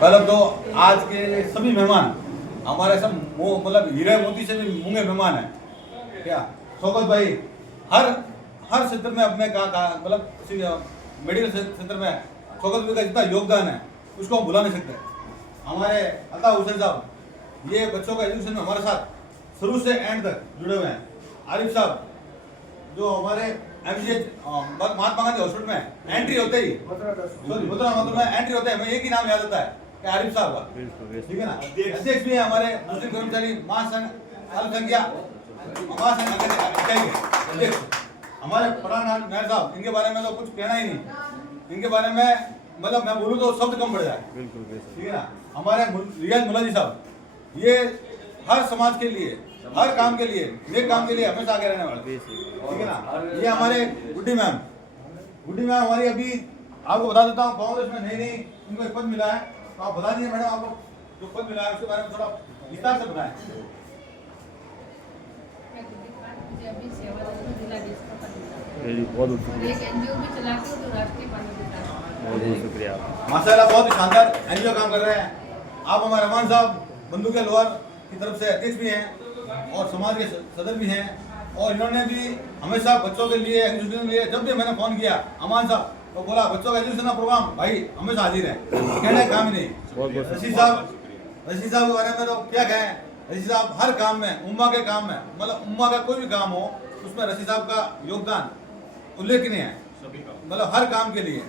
पहले तो आज के सभी मेहमान हमारे सब मतलब हीरे मोती से भी मूंगे मेहमान हैं। क्या शौकत भाई हर हर क्षेत्र में अपने का मतलब मेडिकल क्षेत्र में शौकत भाई का जितना योगदान है उसको हम भुला नहीं सकते। हमारे अता हुसैन साहब ये बच्चों का एजुकेशन में हमारे साथ शुरू से एंड तक जुड़े हुए हैं। आरिफ साहब जो हमारे एमजीएच महात्मा गांधी हॉस्पिटल में एंट्री होते ही मथुरा में एंट्री होते हैं हमें एक ही नाम याद आता है कि आरिफ साहब का, ठीक है ना। अध्यक्ष भी है हमारे मुस्लिम कर्मचारी महासंघ अल्पसंख्यक महासंघ अध्यक्ष हमारे पठान नायर साहब, इनके बारे में तो कुछ कहना ही नहीं। इनके बारे में मतलब मैं बोलूँ तो शब्द कम पड़ जाए, ठीक है ना। हमारे रियाज मुलाजी साहब ये हर समाज के लिए हर काम के लिए नेक काम के लिए हमेशा आगे रहने वाले, ठीक है ना। ये हमारे गुड्डी मैम हमारी अभी आपको बता देता हूँ कांग्रेस में नहीं उनको एक पद मिला है, तो आप बता दीजिए मैडम आपको जो पद मिला है उसके बारे में थोड़ा विस्तार से बताएं। बहुत शुक्रिया माशाल्लाह, बहुत ही शानदार एनजीओ काम कर रहे हैं आप। हमारे रहमान साहब बंधु के लोअर की तरफ से अध्यक्ष भी हैं और समाज के सदस्य भी हैं, और इन्होंने भी हमेशा बच्चों के लिए एजुकेशन के लिए जब भी मैंने फोन किया अमान साहब तो बोला बच्चों का एजुकेशन का प्रोग्राम भाई हमेशा हाजिर है, कहने काम ही नहीं। रशीद साहब के बारे में तो क्या कहें, रशीद साहब हर काम में उम्मा के काम में मतलब उम्मा का कोई भी काम हो उसमें रशीद साहब का योगदान उल्लेखनीय है। मतलब हर काम के लिए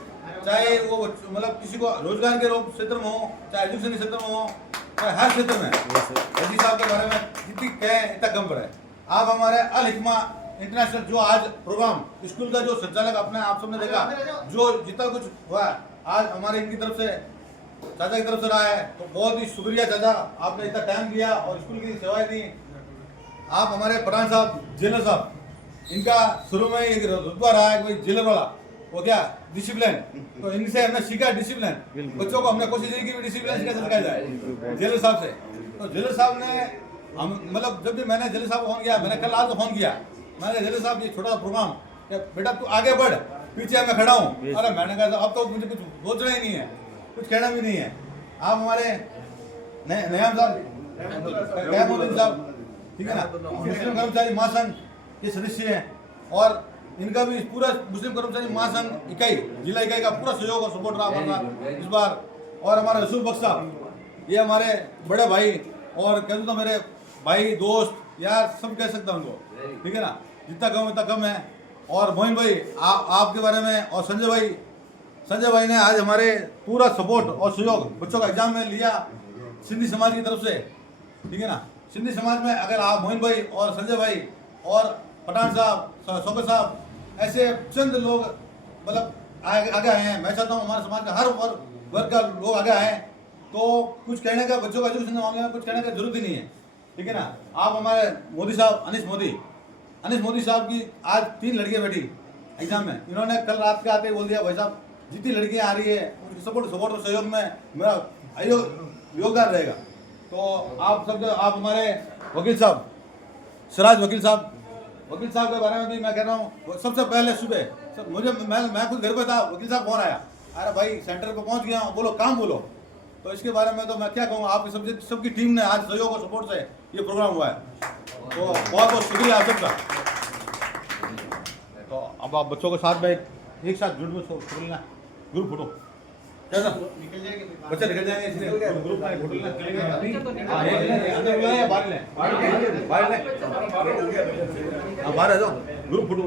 चाहे वो मतलब किसी को रोजगार के क्षेत्र में हो चाहे एजुकेशन के क्षेत्र में हो चाहे हर क्षेत्र में रशीद साहब के बारे में जितनी कहें इतना कम पड़े। आप हमारे अल हिकमा इंटरनेशनल जो आज प्रोग्राम स्कूल का जो संचालक अपने आप सबने देखा जो जितना कुछ हुआ आज हमारे इनकी तरफ से चाचा की तरफ से रहा है, तो बहुत ही शुक्रिया चाचा, आपने इतना टाइम दिया और स्कूल की सेवाएं दी। आप हमारे पठान साहब जेलर साहब, इनका शुरू में एक रुतबा रहा है कोई जेलर वाला, वो क्या डिसिप्लिन, तो इनसे हमने सीखा डिसिप्लिन। बच्चों को हमने कोशिश की भी डिसिप्लिन कैसे सिखाया जाए जेलर साहब से। तो जेलर साहब ने हम मतलब जब भी मैंने जेलर साहब को फोन किया, मैंने कल रात को फोन किया, मैंने जेलर साहब ये छोटा सा प्रोग्राम बेटा तू आगे बढ़ पीछे मैं खड़ा हूँ। अरे मैंने कहा अब तो मुझे कुछ सोचना ही नहीं है, कुछ कहना भी नहीं है। आप हमारे नयाम साहब, ठीक है ना, मुस्लिम कर्मचारी महासंघ के सदस्य हैं और इनका भी पूरा मुस्लिम कर्मचारी महासंघ इकाई जिला इकाई का पूरा सहयोग और सपोर्ट रहा हमारा इस बार। और हमारे रसूल बख्श साहब ये हमारे बड़े भाई और कहते तो मेरे भाई दोस्त यार सब कह सकता हूँ उनको, ठीक है ना, जितना कम उतना कम है। और मोहिन भाई आपके बारे में और संजय भाई ने आज हमारे पूरा सपोर्ट और सहयोग बच्चों का एग्जाम में लिया सिंधी समाज की तरफ से, ठीक है ना। सिंधी समाज में अगर आप मोहिन भाई और संजय भाई और पठान साहब शौकत साहब ऐसे चंद लोग मतलब आगे आए हैं, मैं चाहता हूँ हमारे समाज का हर वर्ग का लोग आगे आए, तो कुछ कहने का बच्चों का एजुकेशन के मामले में कुछ कहने का जरूरत ही नहीं है, ठीक है ना। आप हमारे मोदी साहब अनिस मोदी साहब की आज 3 लड़कियां बैठी एग्जाम में, इन्होंने कल रात के आते ही बोल दिया भाई साहब जितनी लड़कियां आ रही है उनके सपोर्ट और सहयोग में मेरा योगदान रहेगा। तो आप सब आप हमारे वकील साहब सिराज वकील साहब के बारे में भी मैं कह रहा हूँ, सबसे पहले सुबह मुझे मैं खुद घर पे था, वकील साहब फोन आया, अरे भाई सेंटर पे पहुंच गया बोलो काम बोलो। तो इसके बारे में तो मैं क्या कहूँगा, आपकी सबकी टीम ने आज सहयोग और सपोर्ट से ये प्रोग्राम हुआ है, तो बहुत बहुत शुक्रिया आप सबका। तो अब आप बच्चों के साथ में एक साथ जुड़ लेना ग्रुप फोटो, कैसा बच्चे निकल जाएंगे इसलिए ग्रुप में फोटो लेना अंदर बुलाया बाहर ले बाहर आ जाओ ग्रुप फोटो